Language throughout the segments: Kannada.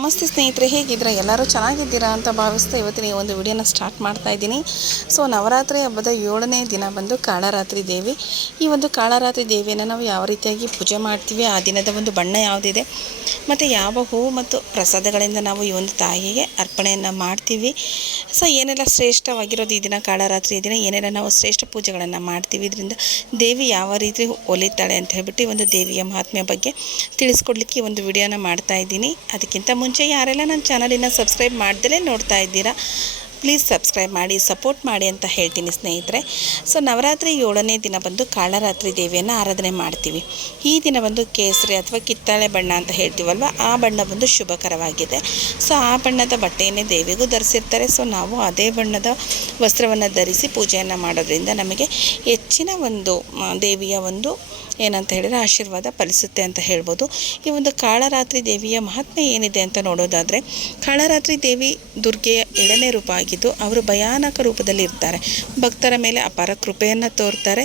ನಮಸ್ತೆ ಸ್ನೇಹಿತರೆ, ಹೇಗಿದ್ದೀರಾ? ಎಲ್ಲರೂ ಚೆನ್ನಾಗಿದ್ದೀರಾ ಅಂತ ಭಾವಿಸ್ತಾ ಇವತ್ತಿನ ಈ ಒಂದು ವಿಡಿಯೋನ ಸ್ಟಾರ್ಟ್ ಮಾಡ್ತಾ ಇದ್ದೀನಿ. ಸೊ ನವರಾತ್ರಿ ಹಬ್ಬದ 7ನೇ ದಿನ ಬಂದು ಕಾಳರಾತ್ರಿ ದೇವಿ. ಈ ಒಂದು ಕಾಳರಾತ್ರಿ ದೇವಿಯನ್ನು ನಾವು ಯಾವ ರೀತಿಯಾಗಿ ಪೂಜೆ ಮಾಡ್ತೀವಿ, ಆ ದಿನದ ಒಂದು ಬಣ್ಣ ಯಾವುದಿದೆ ಮತ್ತು ಯಾವ ಹೂವು ಮತ್ತು ಪ್ರಸಾದಗಳಿಂದ ನಾವು ಈ ಒಂದು ತಾಯಿಗೆ ಅರ್ಪಣೆಯನ್ನು ಮಾಡ್ತೀವಿ. ಸೊ ಏನೆಲ್ಲ ಶ್ರೇಷ್ಠವಾಗಿರೋದು ಈ ದಿನ, ಕಾಳರಾತ್ರಿ ದಿನ ಏನೆಲ್ಲ ನಾವು ಶ್ರೇಷ್ಠ ಪೂಜೆಗಳನ್ನು ಮಾಡ್ತೀವಿ, ಇದರಿಂದ ದೇವಿ ಯಾವ ರೀತಿ ಒಲಿತಾಳೆ ಅಂತ ಹೇಳ್ಬಿಟ್ಟು ಈ ಒಂದು ದೇವಿಯ ಮಹಾತ್ಮೆ ಬಗ್ಗೆ ತಿಳಿಸ್ಕೊಡ್ಲಿಕ್ಕೆ ಈ ಒಂದು ವಿಡಿಯೋನ ಮಾಡ್ತಾ ಇದ್ದೀನಿ. ಅದಕ್ಕಿಂತ ಮುಂಚೆ ಯಾರೆಲ್ಲ ನನ್ನ ಚಾನಲಿನ ಸಬ್ಸ್ಕ್ರೈಬ್ ಮಾಡ್ದಲೇ ನೋಡ್ತಾ ಇದ್ದೀರಾ, ಪ್ಲೀಸ್ ಸಬ್ಸ್ಕ್ರೈಬ್ ಮಾಡಿ, ಸಪೋರ್ಟ್ ಮಾಡಿ ಅಂತ ಹೇಳ್ತೀನಿ ಸ್ನೇಹಿತರೆ. ಸೊ ನವರಾತ್ರಿ 7ನೇ ದಿನ ಬಂದು ಕಾಳರಾತ್ರಿ ದೇವಿಯನ್ನು ಆರಾಧನೆ ಮಾಡ್ತೀವಿ. ಈ ದಿನ ಬಂದು ಕೇಸರಿ ಅಥವಾ ಕಿತ್ತಾಳೆ ಬಣ್ಣ ಅಂತ ಹೇಳ್ತೀವಲ್ವ, ಆ ಬಣ್ಣ ಬಂದು ಶುಭಕರವಾಗಿದೆ. ಸೊ ಆ ಬಣ್ಣದ ಬಟ್ಟೆಯನ್ನೇ ದೇವಿಗೂ ಧರಿಸಿರ್ತಾರೆ. ಸೊ ನಾವು ಅದೇ ಬಣ್ಣದ ವಸ್ತ್ರವನ್ನು ಧರಿಸಿ ಪೂಜೆಯನ್ನು ಮಾಡೋದ್ರಿಂದ ನಮಗೆ ಹೆಚ್ಚಿನ ಒಂದು ದೇವಿಯ ಒಂದು ಏನಂತ ಹೇಳಿದರೆ ಆಶೀರ್ವಾದ ಫಲಿಸುತ್ತೆ ಅಂತ ಹೇಳ್ಬೋದು. ಈ ಒಂದು ಕಾಳರಾತ್ರಿ ದೇವಿಯ ಮಹಾತ್ಮೆ ಏನಿದೆ ಅಂತ ನೋಡೋದಾದರೆ, ಕಾಳರಾತ್ರಿ ದೇವಿ ದುರ್ಗೆಯ 7ನೇ ರೂಪ ಆಗಿದ್ದು ಅವರು ಭಯಾನಕ ರೂಪದಲ್ಲಿ ಇರ್ತಾರೆ. ಭಕ್ತರ ಮೇಲೆ ಅಪಾರ ಕೃಪೆಯನ್ನು ತೋರ್ತಾರೆ.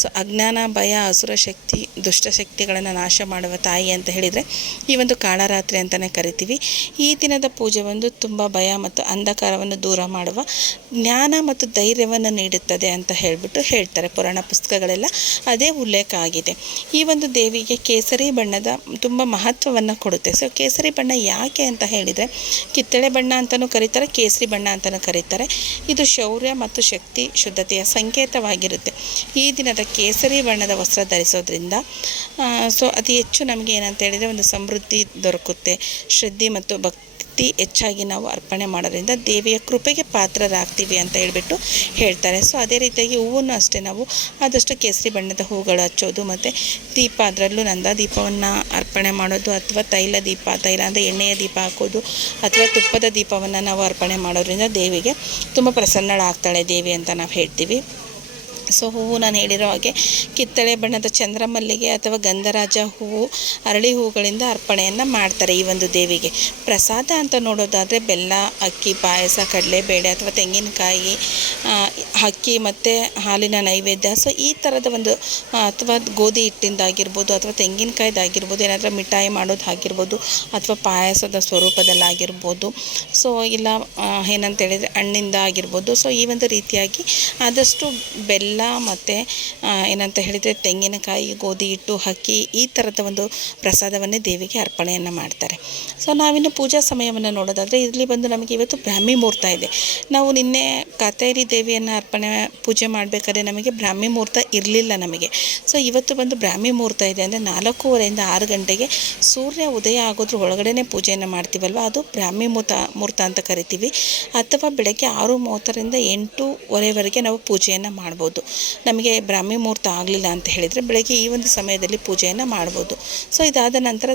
ಸೊ ಅಜ್ಞಾನ, ಭಯ, ಅಸುರ ಶಕ್ತಿ, ದುಷ್ಟಶಕ್ತಿಗಳನ್ನು ನಾಶ ಮಾಡುವ ತಾಯಿ ಅಂತ ಹೇಳಿದರೆ ಈ ಒಂದು ಕಾಳರಾತ್ರಿ ಅಂತಲೇ ಕರಿತೀವಿ. ಈ ದಿನದ ಪೂಜೆ ಒಂದು ತುಂಬ ಭಯ ಮತ್ತು ಅಂಧಕಾರವನ್ನು ದೂರ ಮಾಡುವ ಜ್ಞಾನ ಮತ್ತು ಧೈರ್ಯವನ್ನು ನೀಡುತ್ತದೆ ಅಂತ ಹೇಳ್ತಾರೆ. ಪುರಾಣ ಪುಸ್ತಕಗಳೆಲ್ಲ ಅದೇ ಉಲ್ಲೇಖ ಆಗಿದೆ. ಈ ಒಂದು ದೇವಿಗೆ ಕೇಸರಿ ಬಣ್ಣದ ತುಂಬ ಮಹತ್ವವನ್ನು ಕೊಡುತ್ತೆ. ಸೊ ಕೇಸರಿ ಬಣ್ಣ ಯಾಕೆ ಅಂತ ಹೇಳಿದರೆ, ಕಿತ್ತಳೆ ಬಣ್ಣ ಅಂತಲೂ ಕರೀತಾರೆ, ಕೇಸರಿ ಬಣ್ಣ ಅಂತಲೂ ಕರೀತಾರೆ. ಇದು ಶೌರ್ಯ ಮತ್ತು ಶಕ್ತಿ, ಶುದ್ಧತೆಯ ಸಂಕೇತವಾಗಿರುತ್ತೆ. ಈ ದಿನದ ಕೇಸರಿ ಬಣ್ಣದ ವಸ್ತ್ರ ಧರಿಸೋದ್ರಿಂದ ಸೊ ಅತಿ ಹೆಚ್ಚು ನಮಗೆ ಏನಂತ ಹೇಳಿದರೆ ಒಂದು ಸಮೃದ್ಧಿ ದೊರಕುತ್ತೆ. ಶ್ರದ್ಧೆ ಮತ್ತು ಭಕ್ತಿ ಹೆಚ್ಚಾಗಿ ನಾವು ಅರ್ಪಣೆ ಮಾಡೋದ್ರಿಂದ ದೇವಿಯ ಕೃಪೆಗೆ ಪಾತ್ರರಾಗ್ತೀವಿ ಅಂತ ಹೇಳ್ತಾರೆ. ಸೊ ಅದೇ ರೀತಿಯಾಗಿ ಹೂವನ್ನು ಅಷ್ಟೇ ನಾವು ಆದಷ್ಟು ಕೇಸರಿ ಬಣ್ಣದ ಹೂಗಳು ಹಚ್ಚೋದು, ಮತ್ತು ದೀಪ, ಅದರಲ್ಲೂ ನಂದಾ ದೀಪವನ್ನು ಅರ್ಪಣೆ ಮಾಡೋದು, ಅಥವಾ ತೈಲ ಅಂದರೆ ಎಣ್ಣೆಯ ದೀಪ ಹಾಕೋದು, ಅಥವಾ ತುಪ್ಪದ ದೀಪವನ್ನು ನಾವು ಅರ್ಪಣೆ ಮಾಡೋದ್ರಿಂದ ದೇವಿಗೆ ತುಂಬ ಪ್ರಸನ್ನಳಾಗ್ತಾಳೆ ದೇವಿ ಅಂತ ನಾವು ಹೇಳ್ತೀವಿ. ಸೊ ಹೂವು ನಾನು ಹೇಳಿರೋ ಹಾಗೆ ಕಿತ್ತಳೆ ಬಣ್ಣದ ಚಂದ್ರಮಲ್ಲಿಗೆ ಅಥವಾ ಗಂಧರಾಜ ಹೂವು, ಅರಳಿ ಹೂವುಗಳಿಂದ ಅರ್ಪಣೆಯನ್ನು ಮಾಡ್ತಾರೆ ಈ ಒಂದು ದೇವಿಗೆ. ಪ್ರಸಾದ ಅಂತ ನೋಡೋದಾದರೆ ಬೆಲ್ಲ, ಅಕ್ಕಿ, ಪಾಯಸ, ಕಡಲೆಬೇಳೆ ಅಥವಾ ತೆಂಗಿನಕಾಯಿ, ಅಕ್ಕಿ ಮತ್ತು ಹಾಲಿನ ನೈವೇದ್ಯ. ಸೊ ಈ ಥರದ ಒಂದು ಅಥವಾ ಗೋಧಿ ಹಿಟ್ಟಿಂದಾಗಿರ್ಬೋದು ಅಥವಾ ತೆಂಗಿನಕಾಯ್ದಾಗಿರ್ಬೋದು, ಏನಾದರೂ ಮಿಠಾಯಿ ಮಾಡೋದಾಗಿರ್ಬೋದು ಅಥವಾ ಪಾಯಸದ ಸ್ವರೂಪದಲ್ಲಾಗಿರ್ಬೋದು, ಸೊ ಇಲ್ಲ ಏನಂತ ಹೇಳಿದರೆ ಹಣ್ಣಿಂದ ಆಗಿರ್ಬೋದು. ಸೊ ಈ ಒಂದು ರೀತಿಯಾಗಿ ಆದಷ್ಟು ಬೆಲ್ಲ ಮತ್ತು ಏನಂತ ಹೇಳಿದರೆ ತೆಂಗಿನಕಾಯಿ, ಗೋಧಿ ಹಿಟ್ಟು, ಅಕ್ಕಿ, ಈ ಥರದ ಒಂದು ಪ್ರಸಾದವನ್ನೇ ದೇವಿಗೆ ಅರ್ಪಣೆಯನ್ನು ಮಾಡ್ತಾರೆ. ಸೊ ನಾವಿನ್ನು ಪೂಜಾ ಸಮಯವನ್ನು ನೋಡೋದಾದರೆ, ಇಲ್ಲಿ ಬಂದು ನಮಗೆ ಇವತ್ತು ಬ್ರಾಹ್ಮಿ ಮುಹೂರ್ತ ಇದೆ. ನಾವು ನಿನ್ನೆ ಕಾತೇರಿ ದೇವಿಯನ್ನು ಪೂಜೆ ಮಾಡಬೇಕಾದ್ರೆ ನಮಗೆ ಬ್ರಾಹ್ಮಿ ಮುಹೂರ್ತ ಇರಲಿಲ್ಲ ನಮಗೆ. ಸೊ ಇವತ್ತು ಬಂದು ಬ್ರಾಹ್ಮಿ ಮುಹೂರ್ತ ಇದೆ. ಅಂದರೆ 4:15ರಿಂದ 6 ಗಂಟೆಗೆ ಸೂರ್ಯ ಉದಯ ಆಗೋದ್ರ ಒಳಗಡೆ ಪೂಜೆಯನ್ನು ಮಾಡ್ತೀವಲ್ವ, ಅದು ಬ್ರಾಹ್ಮಿ ಮುಹೂರ್ತ ಅಂತ ಕರಿತೀವಿ. ಅಥವಾ ಬೆಳಗ್ಗೆ 6:30ರಿಂದ 8:15ವರೆಗೆ ನಾವು ಪೂಜೆಯನ್ನು ಮಾಡ್ಬೋದು. ನಮಗೆ ಬ್ರಾಹ್ಮಿ ಮುಹೂರ್ತ ಆಗಲಿಲ್ಲ ಅಂತ ಹೇಳಿದರೆ ಬೆಳಗ್ಗೆ ಈ ಒಂದು ಸಮಯದಲ್ಲಿ ಪೂಜೆಯನ್ನು ಮಾಡ್ಬೋದು. ಸೊ ಇದಾದ ನಂತರ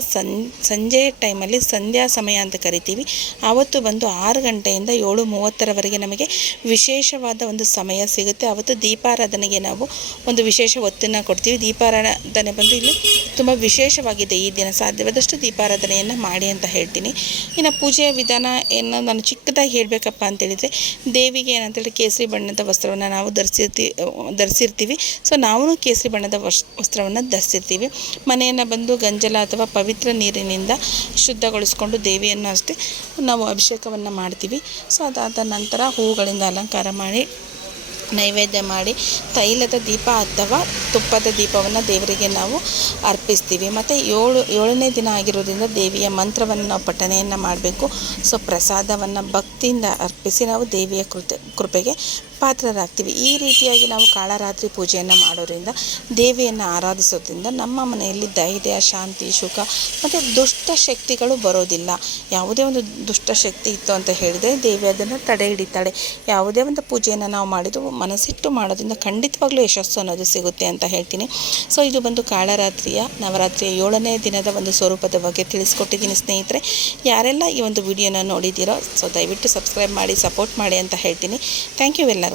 ಸಂಜೆಯ ಟೈಮಲ್ಲಿ ಸಂಧ್ಯಾ ಸಮಯ ಅಂತ ಕರಿತೀವಿ. ಆವತ್ತು ಬಂದು 6 ಗಂಟೆಯಿಂದ 7:30ರವರೆಗೆ ನಮಗೆ ವಿಶೇಷವಾದ ಒಂದು ಸಮಯ ಸಿಗುತ್ತೆ. ಆವತ್ತು ದೀಪಾರಾಧನೆಗೆ ನಾವು ಒಂದು ವಿಶೇಷ ಒತ್ತನ್ನು ಕೊಡ್ತೀವಿ. ದೀಪಾರಾಧನೆ ಬಂದು ಇಲ್ಲಿ ತುಂಬ ವಿಶೇಷವಾಗಿದೆ. ಈ ದಿನ ಸಾಧ್ಯವಾದಷ್ಟು ದೀಪಾರಾಧನೆಯನ್ನು ಮಾಡಿ ಅಂತ ಹೇಳ್ತೀನಿ. ಇನ್ನು ಪೂಜೆಯ ವಿಧಾನ ಏನು ನಾನು ಚಿಕ್ಕದಾಗಿ ಹೇಳಬೇಕಪ್ಪ ಅಂತೇಳಿದರೆ, ದೇವಿಗೆ ಏನಂತೇಳಿ ಕೇಸರಿ ಬಣ್ಣದ ವಸ್ತ್ರವನ್ನು ನಾವು ಧರಿಸಿರ್ತೀವಿ. ಸೊ ನಾವು ಕೇಸರಿ ಬಣ್ಣದ ವಸ್ತ್ರವನ್ನು ಧರಿಸಿರ್ತೀವಿ. ಮನೆಯನ್ನು ಬಂದು ಗಂಜಲ ಅಥವಾ ಪವಿತ್ರ ನೀರಿನಿಂದ ಶುದ್ಧಗೊಳಿಸ್ಕೊಂಡು ದೇವಿಯನ್ನು ಅಷ್ಟೇ ನಾವು ಅಭಿಷೇಕವನ್ನು ಮಾಡ್ತೀವಿ. ಸೊ ಅದಾದ ನಂತರ ಹೂವುಗಳಿಂದ ಅಲಂಕಾರ ಮಾಡಿ, ನೈವೇದ್ಯ ಮಾಡಿ, ತೈಲದ ದೀಪ ಅಥವಾ ತುಪ್ಪದ ದೀಪವನ್ನು ದೇವರಿಗೆ ನಾವು ಅರ್ಪಿಸ್ತೀವಿ. ಮತ್ತು 7ನೇ ದಿನ ಆಗಿರೋದ್ರಿಂದ ದೇವಿಯ ಮಂತ್ರವನ್ನು ನಾವು ಪಠಣೆಯನ್ನು ಮಾಡಬೇಕು. ಸೊ ಪ್ರಸಾದವನ್ನು ಭಕ್ತಿಯಿಂದ ಅರ್ಪಿಸಿ ನಾವು ದೇವಿಯ ಕೃಪೆಗೆ ಪಾತ್ರರಾಗ್ತೀವಿ. ಈ ರೀತಿಯಾಗಿ ನಾವು ಕಾಳರಾತ್ರಿ ಪೂಜೆಯನ್ನು ಮಾಡೋದ್ರಿಂದ, ದೇವಿಯನ್ನು ಆರಾಧಿಸೋದ್ರಿಂದ ನಮ್ಮ ಮನೆಯಲ್ಲಿ ಧೈರ್ಯ, ಶಾಂತಿ, ಸುಖ ಮತ್ತು ದುಷ್ಟ ಶಕ್ತಿಗಳು ಬರೋದಿಲ್ಲ. ಯಾವುದೇ ಒಂದು ದುಷ್ಟ ಶಕ್ತಿ ಇತ್ತು ಅಂತ ಹೇಳಿದರೆ ದೇವಿ ಅದನ್ನು ತಡೆ ಹಿಡಿತಾಳೆ. ಯಾವುದೇ ಒಂದು ಪೂಜೆಯನ್ನು ನಾವು ಮಾಡಿದ್ದು ಮನಸ್ಸಿಟ್ಟು ಮಾಡೋದ್ರಿಂದ ಖಂಡಿತವಾಗ್ಲೂ ಯಶಸ್ಸು ಅನ್ನೋದು ಸಿಗುತ್ತೆ ಅಂತ ಹೇಳ್ತೀನಿ. ಸೊ ಇದು ಬಂದು ಕಾಳರಾತ್ರಿಯ ನವರಾತ್ರಿಯ 7ನೇ ದಿನದ ಒಂದು ಸ್ವರೂಪದ ಬಗ್ಗೆ ತಿಳಿಸ್ಕೊಟ್ಟಿದ್ದೀನಿ ಸ್ನೇಹಿತರೆ. ಯಾರೆಲ್ಲ ಈ ಒಂದು ವಿಡಿಯೋನ ನೋಡಿದ್ದೀರೋ ಸೊ ದಯವಿಟ್ಟು ಸಬ್ಸ್ಕ್ರೈಬ್ ಮಾಡಿ, ಸಪೋರ್ಟ್ ಮಾಡಿ ಅಂತ ಹೇಳ್ತೀನಿ. ಥ್ಯಾಂಕ್ ಯು ಎಲ್ಲರಿಗೂ.